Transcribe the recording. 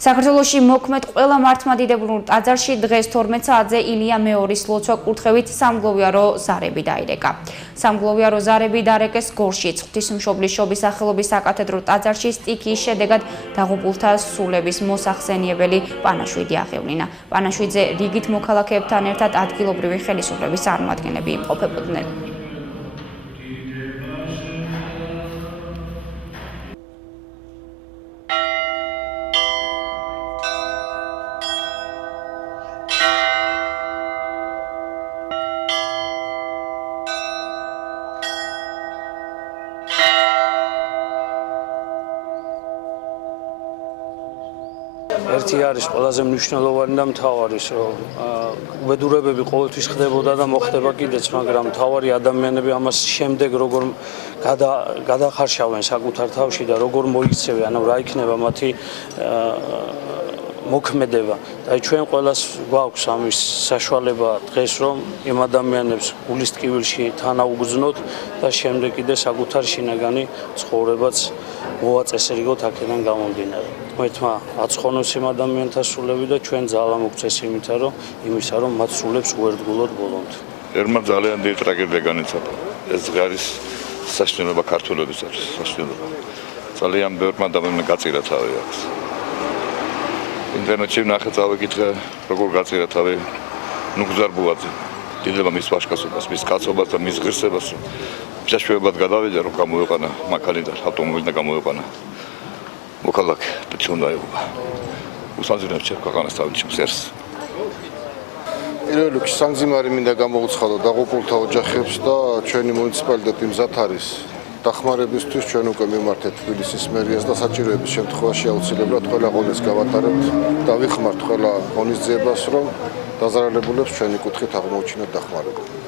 საქართველოში მოქმედ ყველა მართლმადიდებლურ ტაძარში დღეს 12 საათზე ილია მეორის ლოცვა კურთხევით სამგლოვიარო ზარები დაირეკა. სამგლოვიარო ზარები დარეკეს გორშიც, ღვთისმშობლის შობის სახელობის საკათედრო ტაძარში სტიქიის შედეგად დაღუპულთა სულების მოსახსენიებელი პანაშვიდი აღევლინა. პანაშვიდზე რიგით მოქალაქეებთან ერთად ადგილობრივი ხელისუფლების წარმომადგენლები იმყოფებოდნენ. ერთი არის ყველაზე მნიშვნელოვანი და მთავარი, რომ უბედურებები ყოველთვის ხდებოდა და მოხდება კიდეც, მაგრამ მთავარი ადამიანები ამას შემდეგ როგორ გადახარშავენ საკუთარ თავში და როგორ მოიქცევენ, ანუ რა იქნება მათი მოქმედება. და ჩვენ ყველას გვაქვს ამის საშუალება დღეს, რომ იმ ადამიანებს გულის ტკივილში თანაუგზნოთ და შემდეგ კიდე საკუთარ შინაგანი ცხოვრებაც მოვაწესრიგოთ აქედან გამომდინარე. ღმერთმა აცხონოს იმ ადამიანთა სულები და ჩვენ ძალა მოგცეს იმისა, რომ მათ სულებს უერთგულოთ ბოლომდე. ერმა ძალიან დიდი ტრაგედია განიცადა. ეს არის საშინელება ქართველებისათვის, საშინელება. ძალიან ბევრმა ადამიანმა გაწირა თავი აქვს. ინტერნეტში ნახე წავეკითხე, როგორ გაწირა თავი ნუგზარ ბუაძე. დიდება მის ვაჟკაცობას, მის კაცობას და მის ღირსებას. შეშვებად გადავიდა, რომ გამოეყანა მანქანიდან, ავტომობილიდან გამოეყანა. მოქალაქე და ჩუნდა ეუბა. უსანძინებს ქვეყანას თავის ერს. პირველ რიგში სანგზიმარი მინდა გამოვუცხადო დაღუპულთა ოჯახებს და ჩვენი მუნიციპალიტეტი მზად არის დახმარებისთვის. ჩვენ უკვე მიმართეთ თბილისის მერიას და საჭიროების შემთხვევაში აუცილებლად ყველა ღონეს გავატარებთ და ვიხმართ ყველა ღონისძიებას, რომ დაზარალებულებს ჩვენი კუთხით აღმოუჩინოთ დახმარება.